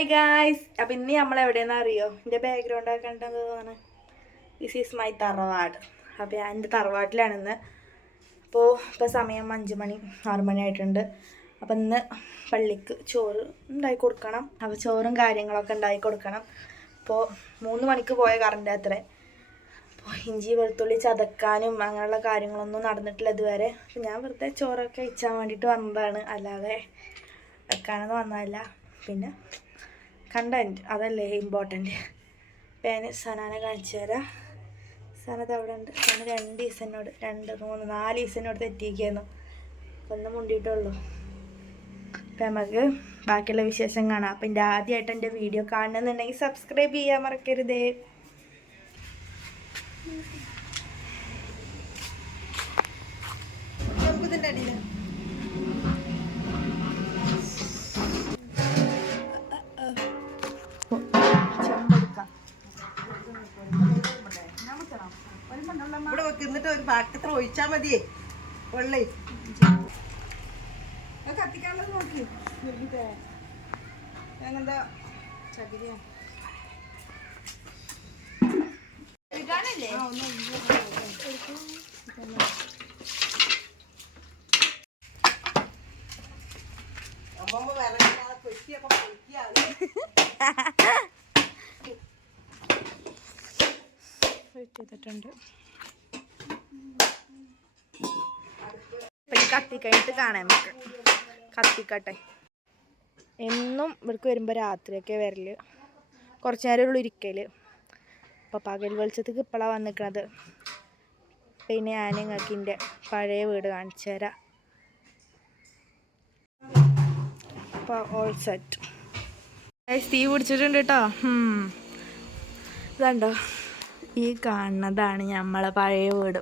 Hi guys അപ്പം ഇന്ന് നമ്മൾ എവിടെയെന്ന് അറിയോ? എന്റെ ബാക്ക്ഗ്രൗണ്ട് ഒക്കെ കണ്ടതാണ് ദിസ് ഈസ് മൈ തറവാട്. അപ്പോൾ ഞാൻ എന്റെ തറവാട്ടിലാണ് ഇന്ന്. അപ്പോൾ ഇപ്പോൾ സമയം അഞ്ച് മണി ആറ് മണി ആയിട്ടുണ്ട്. അപ്പം ഇന്ന് പള്ളിക്ക് ചോറ് ഉണ്ടാക്കി കൊടുക്കണം. അപ്പോൾ ചോറും കാര്യങ്ങളൊക്കെ ഉണ്ടാക്കി കൊടുക്കണം. അപ്പോൾ മൂന്ന് മണിക്ക് പോയ കറണ്ട് അത്രേ. അപ്പോൾ ഇഞ്ചി വെളുത്തുള്ളി ചതക്കാനും അങ്ങനെയുള്ള കാര്യങ്ങളൊന്നും നടന്നിട്ടില്ല ഇതുവരെ. അപ്പം ഞാൻ വെറുതെ ചോറൊക്കെ കഴിച്ചാൻ വേണ്ടിയിട്ട് വന്നതാണ്. അല്ലാതെ വെക്കാനൊന്നും വന്നതല്ല. പിന്നെ കണ്ടന്റ് അതല്ലേ ഇമ്പോർട്ടന്റ് പേന് സനാനെ കാണിച്ചു തരാം സനത് അവിടെ ഉണ്ട് സന രണ്ട് ദിവസനോട് രണ്ട് മൂന്ന് നാല് ദിവസനോട് തെറ്റിയിരിക്കുന്നു ഒന്ന് മുണ്ടിയിട്ടുള്ളൂ അപ്പം നമുക്ക് ബാക്കിയുള്ള വിശേഷം കാണാം അപ്പം എന്റെ ആദ്യമായിട്ട് എന്റെ വീഡിയോ കാണണമെന്നുണ്ടെങ്കിൽ സബ്സ്ക്രൈബ് ചെയ്യാൻ മറക്കരുതേ ചെമ്പെടുക്കാം ഇവിടെ വെക്കുന്നിട്ട് ഒരു പാക്കത്തിൽ ഒഴിച്ചാ മതിയേ. വെള്ളേ. കത്തിക്കാനുള്ളത് നോക്കി. ഞാനെന്താ ചകിരിയാ. ആ, ഒന്ന് അമ്മമ്മ വിറകില്ലാതെ പൊളിക്കുകയാണ്. ചെയ്തിട്ടുണ്ട്. പിന്നെ കത്തിക്കഴിഞ്ഞിട്ട് കാണാം നമുക്ക്. കത്തിക്കട്ടെ. എന്നും ഇവർക്ക് വരുമ്പോൾ രാത്രിയൊക്കെ വരൽ. കുറച്ച് നേരമുള്ളൂ ഇരിക്കൽ അപ്പോൾ പകൽ വെളിച്ചത്തേക്ക് ഇപ്പോഴാണ് വന്നിരിക്കുന്നത് പിന്നെ ഞാൻ നിങ്ങൾക്ക് എന്റെ പഴയ വീട് കാണിച്ചു തരാം. അപ്പോൾ ഓൾ സെറ്റ് തീ പിടിച്ചിട്ടുണ്ട് കേട്ടോ ഇതുണ്ടോ? ഈ കാണുന്നതാണ് നമ്മളെ പഴയ വീട്.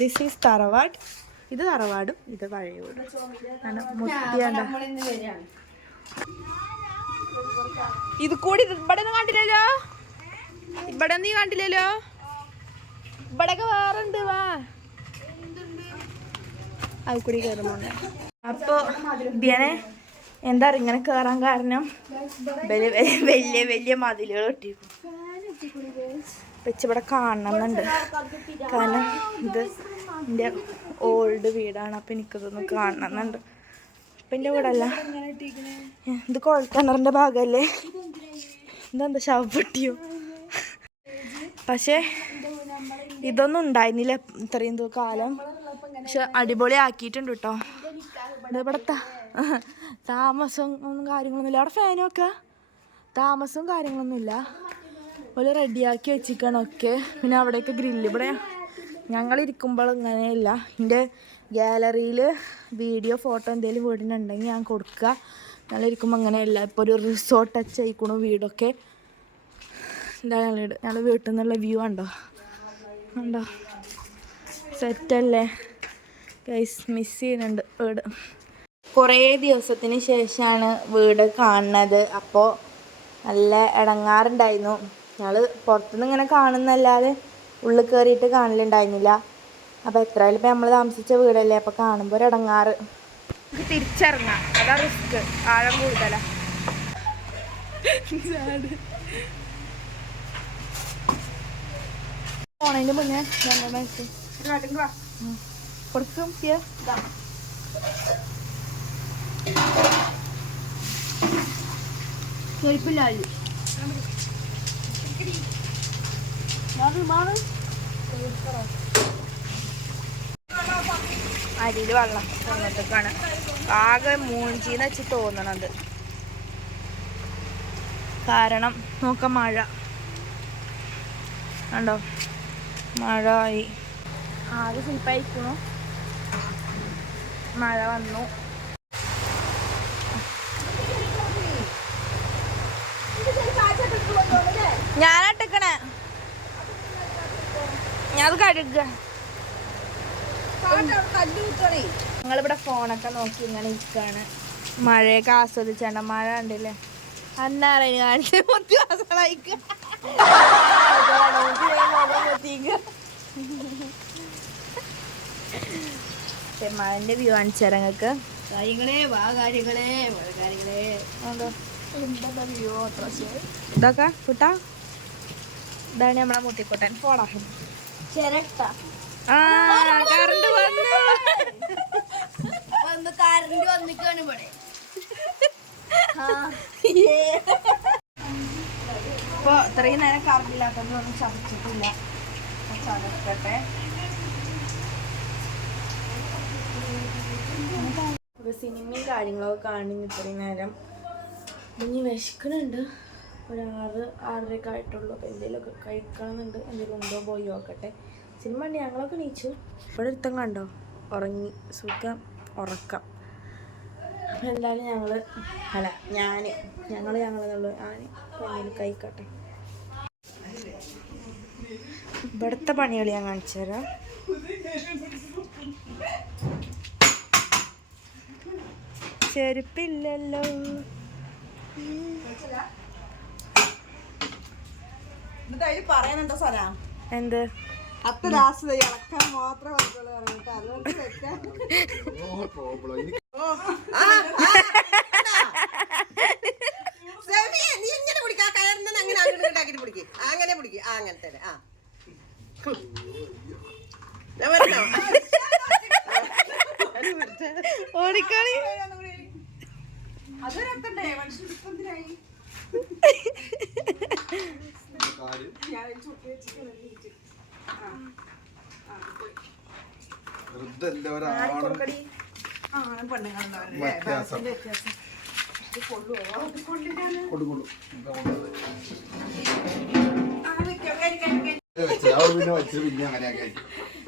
ദിസ് ഈസ് തറവാട്. ഇത് തറവാടും ഇത് പഴയ വീട്. ഇത് കൂടി ഇവിടെ ഒന്നും കണ്ടില്ലല്ലോ? ഇവിടെ നീ കണ്ടില്ലല്ലോ? ഇവിടെ ഒക്കെ വേറെ ഉണ്ട് വാ. അത് കൂടി കയറുന്നുണ്ട് അപ്പൊ ഇതിനെ എന്താ ഇങ്ങനെ കയറാൻ കാരണം വലിയ വലിയ വലിയ മതിലുകൾ ഒട്ടിക്കും വെച്ചിവിടെ കാണണമെന്നുണ്ട്. കാരണം ഇത് എന്റെ ഓൾഡ് വീടാണ് അപ്പം എനിക്കതൊന്ന് കാണണമെന്നുണ്ട്. അപ്പം എന്റെ വീടല്ല. ഇത് കുഴൽക്കിണറിന്റെ ഭാഗമല്ലേ? ഇതെന്താ ശവപ്പെട്ടിയോ പക്ഷേ ഇതൊന്നും ഉണ്ടായിരുന്നില്ല ഇത്രയും കാലം. പക്ഷെ അടിപൊളി ആക്കിയിട്ടുണ്ട് കേട്ടോ. ഇവിടെത്താ ഇവിടെ താമസം ഒന്നും കാര്യങ്ങളൊന്നുമില്ല. അവിടെ ഫാൻ താമസവും കാര്യങ്ങളൊന്നുമില്ല. ഒരു റെഡിയാക്കി വെച്ചിരിക്കണമൊക്കെ പിന്നെ അവിടെയൊക്കെ ഗ്രില്ല് ഇവിടെ ഞങ്ങളിരിക്കുമ്പോൾ ഇങ്ങനെയില്ല. എന്റെ ഗാലറിയിൽ വീഡിയോ ഫോട്ടോ എന്തെങ്കിലും വീടിനുണ്ടെങ്കിൽ ഞാൻ കൊടുക്കുക. ഞങ്ങളിരിക്കുമ്പോൾ അങ്ങനെ അങ്ങനെയല്ല ഇപ്പോൾ ഒരു റിസോർട്ട് ടച്ച് ആയിക്കണു വീടൊക്കെ. എന്താ ഞങ്ങൾ ഞങ്ങൾ വീട്ടിൽ നിന്നുള്ള വ്യൂ ഉണ്ടോ ഉണ്ടോ സെറ്റല്ലേ ഗൈസ് മിസ് ചെയ്യുന്നുണ്ട് വീട് കുറേ ദിവസത്തിന് ശേഷമാണ് വീട് കാണുന്നത്. അപ്പോൾ നല്ല ഇടങ്ങാറുണ്ടായിരുന്നു. ഞങ്ങൾ പുറത്തുനിന്ന് ഇങ്ങനെ കാണുന്നല്ലാതെ ഉള്ളിൽ കയറിയിട്ട് കാണലുണ്ടായിരുന്നില്ല. അപ്പോൾ എത്രയായാലും ഇപ്പം നമ്മൾ താമസിച്ച വീടല്ലേ? അപ്പോൾ കാണുമ്പോൾ ഒരു ഇടങ്ങാറ്. തിരിച്ചിറങ്ങാം അതാ റിസ്ക് ആഴം കൂടുതലാണ് പോണതിന്റെ മുന്നേ രണ്ടെണ്ണം വെച്ച് കൊടുക്കും Мары, мары. അരിയിൽ വെള്ളം. അങ്ങോട്ടേക്കാണ് ആകെ മൂഞ്ചിന്ന് വെച്ച് തോന്നണത്. കാരണം നോക്ക മഴ. കണ്ടോ? മഴ ആയി ആകെ സ്ലിപ്പായിരിക്കണു മഴ വന്നു. ഞാനട്ടക്കണേ ഞാൻ കഴുകുക കഴുക. ഞങ്ങളിവിടെ ഫോണൊക്കെ നോക്കി ഇങ്ങനെ ഇരിക്കാണ്. മഴയൊക്കെ ആസ്വദിച്ചാണ്. മഴ ഉണ്ടല്ലേ അന്നാറേന് കാണിച്ച്. മുത്തി വാസളായിക്ക മഴന്റെ വ്യൂ കാണിച്ചു തരാം കാര്യങ്ങളെ വാ കാര്യങ്ങളെ വാ കാര്യങ്ങളെ. കാണുന്നുണ്ടോ ഇതൊക്കെ കുട്ടാ? ഇതാണ് നമ്മളെ മുത്തിക്കുട്ടൻ പോടാ. ചിരട്ട. ആ കറണ്ട് വന്നു. വന്ന് കറണ്ട് വന്നിക്കാണ് ഇവിടെ. ഇപ്പൊ ഇത്രയും നേരം കറണ്ട് ഇല്ലാത്തതുകൊണ്ട് ഒന്നും ചതച്ചിട്ടില്ല. ചതക്കട്ടെ. സിനിമയും കാര്യങ്ങളൊക്കെ കാണുന്ന ഇത്രയും നേരം. ഇനി വിശക്കണുണ്ട് ഒരു ആറ് ആറരയൊക്കെ ആയിട്ടുള്ളൂ. അപ്പോൾ എന്തെങ്കിലുമൊക്കെ കഴിക്കണമെന്നുണ്ട് എന്തെങ്കിലും ഉണ്ടോ പോയി നോക്കട്ടെ. സിനിമ ഉണ്ട് ഞങ്ങളൊക്കെ നീച്ചു ഇവിടെ ഒരുത്തം കണ്ടോ? ഉറങ്ങി. സുഖം. ഉറക്കം. അപ്പോൾ എന്തായാലും ഞങ്ങൾ അല്ല ഞാൻ ഞങ്ങൾ ഞങ്ങളെന്നുള്ളൂ. ഞാൻ എന്തെങ്കിലും കഴിക്കട്ടെ. ഇവിടുത്തെ പണികൾ ഞാൻ കാണിച്ചു തരാം. ചെരുപ്പില്ലല്ലോ. എന്ത് അങ്ങനെ പിടിക്കും അങ്ങനെ ആ ഓടിക്കളി. അതൊരെത്തണ്ടേ മനുഷ്യനായി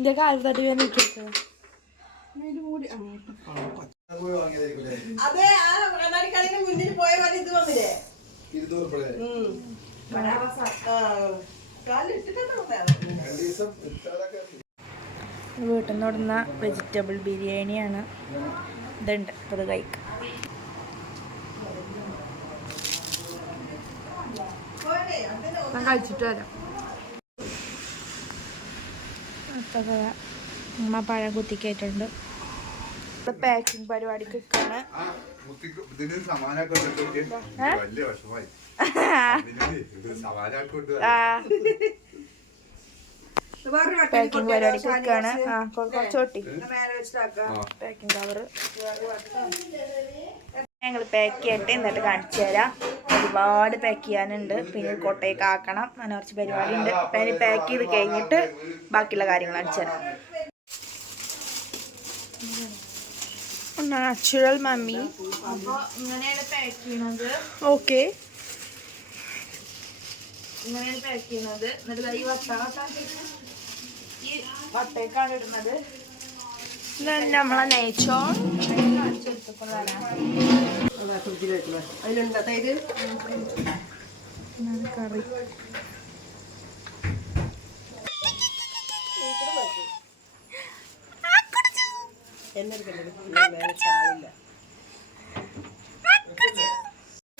ഞാൻ ആ തട്ടി വേണ്ടി അതെ ആ കണ്ണാടിക്കടയുടെ മുന്നിൽ പോയ മതി ഇത് വന്നില്ലേ? രൂപ വീട്ടിൽ നിന്ന് ഓടുന്ന വെജിറ്റബിൾ ബിരിയാണിയാണ്. ഇതുണ്ട്. അത് കഴിക്കാം. ഞാൻ കഴിച്ചിട്ട് വരാം. അപ്പം അമ്മ പഴം കുത്തിക്കേറ്റുണ്ട് പാക്കിംഗ് പരിപാടിക്ക് നിൽക്കാണ് പാക്കിംഗ് പരിപാടിക്ക് നിൽക്കാണ് ആ. കുറച്ചോട്ടി പാക്കിംഗ് കവറ് ഞങ്ങൾ പാക്ക് ചെയ്യട്ടെ എന്നിട്ട് കാണിച്ചു തരാം. ഒരുപാട് പാക്ക് ചെയ്യാനുണ്ട്. പിന്നെ കോട്ടയൊക്കെ ആക്കണം. അങ്ങനെ കുറച്ച് പരിപാടി ഉണ്ട് പിന്നെ പാക്ക് ചെയ്ത് കഴിഞ്ഞിട്ട് ബാക്കിയുള്ള കാര്യങ്ങൾ കാണിച്ചു തരാം. നാച്ചുറൽ മമ്മി അപ്പോൾ ഇങ്ങനെയാണ് പാക്ക് ഓക്കെ ഇങ്ങനെയാണ് പാക്ക് ചെയ്യുന്നത് എന്നിട്ട് ഈ വട്ട ഇടുന്നത്. നമ്മളെ നെയ്ച്ചോ അതിലുണ്ട് തൈര്? കറി.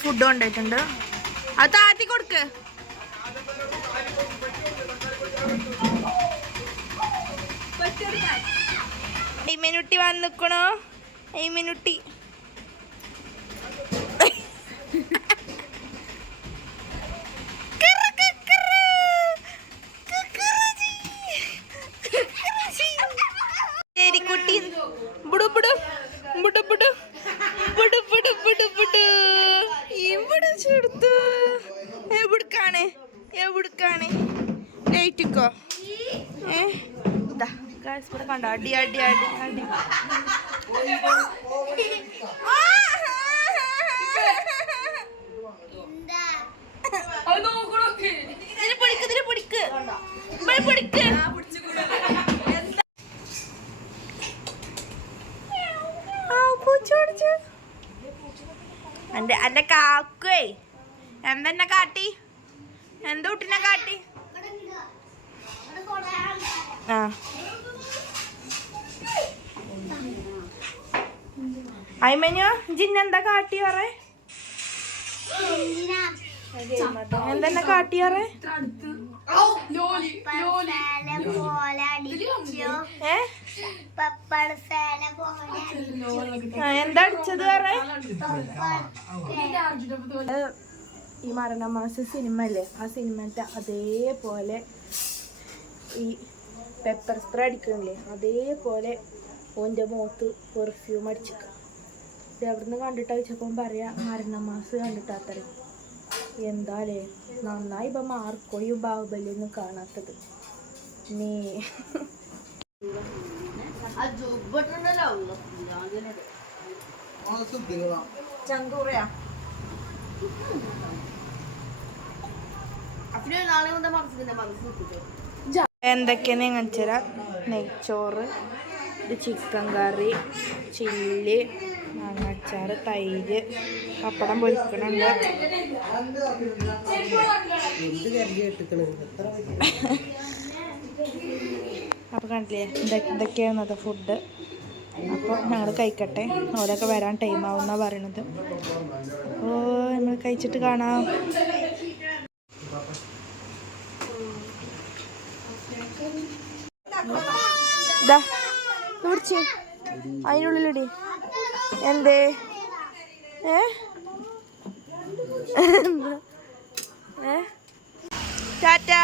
ഫുഡ് കൊണ്ടായിട്ടുണ്ട് അത് താത്തി കൊടുക്ക്. മിനുട്ടി വന്ന് നിക്കണോ? ഈ മിനുട്ടി അടി അടി അടി അടി. എന്റെ എന്റെ കാക്കേ എന്തെന്നെ കാട്ടി? എന്ത് കുട്ടിനെ കാട്ടി? ആ. അയ്മനോ ജിന്നെന്താ കാട്ടി പറ എന്തെന്നെ കാട്ടി പറ ഏ? ആ, എന്താ അടിച്ചത് പറ? ഈ മരണമാസ സിനിമ അല്ലേ ആ സിനിമത്തെ അതേപോലെ ഈ പെപ്പർ സ്പ്രേ അടിക്കണില്ലേ അതേപോലെ ഓന്റെ മുഖത്ത് പെർഫ്യൂം അടിച്ചിക്ക. ഇത് അവിടുന്ന് കണ്ടിട്ട് വെച്ചപ്പം പറയാ മരണമാസ് കണ്ടിട്ടാത്തറി എന്താലേ നന്നായി ഇപ്പം മാർക്കോയും ബാഹുബലിയൊന്നും കാണാത്തത്. നീ. ചന്തൂറയാ. ഞാൻ കാണിച്ചു തരാം നെയ്ച്ചോറ് ചിക്കൻ കറി ചില്ലി മാങ്ങാച്ചാറ് തൈര് പപ്പടം പൊരിക്കണുണ്ട്. അപ്പോൾ കണ്ടില്ലേ ഇതൊക്കെ ഇതൊക്കെയാണ് ഇന്നത്തെ ഫുഡ് അപ്പോൾ ഞങ്ങൾ കഴിക്കട്ടെ. ഓരൊക്കെ വരാൻ ടൈം ആവുന്ന പറയണത്. അപ്പോൾ നമ്മൾ കഴിച്ചിട്ട് കാണാം. ഇതാ അതിനുള്ളിലിടി. എന്താ? ഏ ടാറ്റാ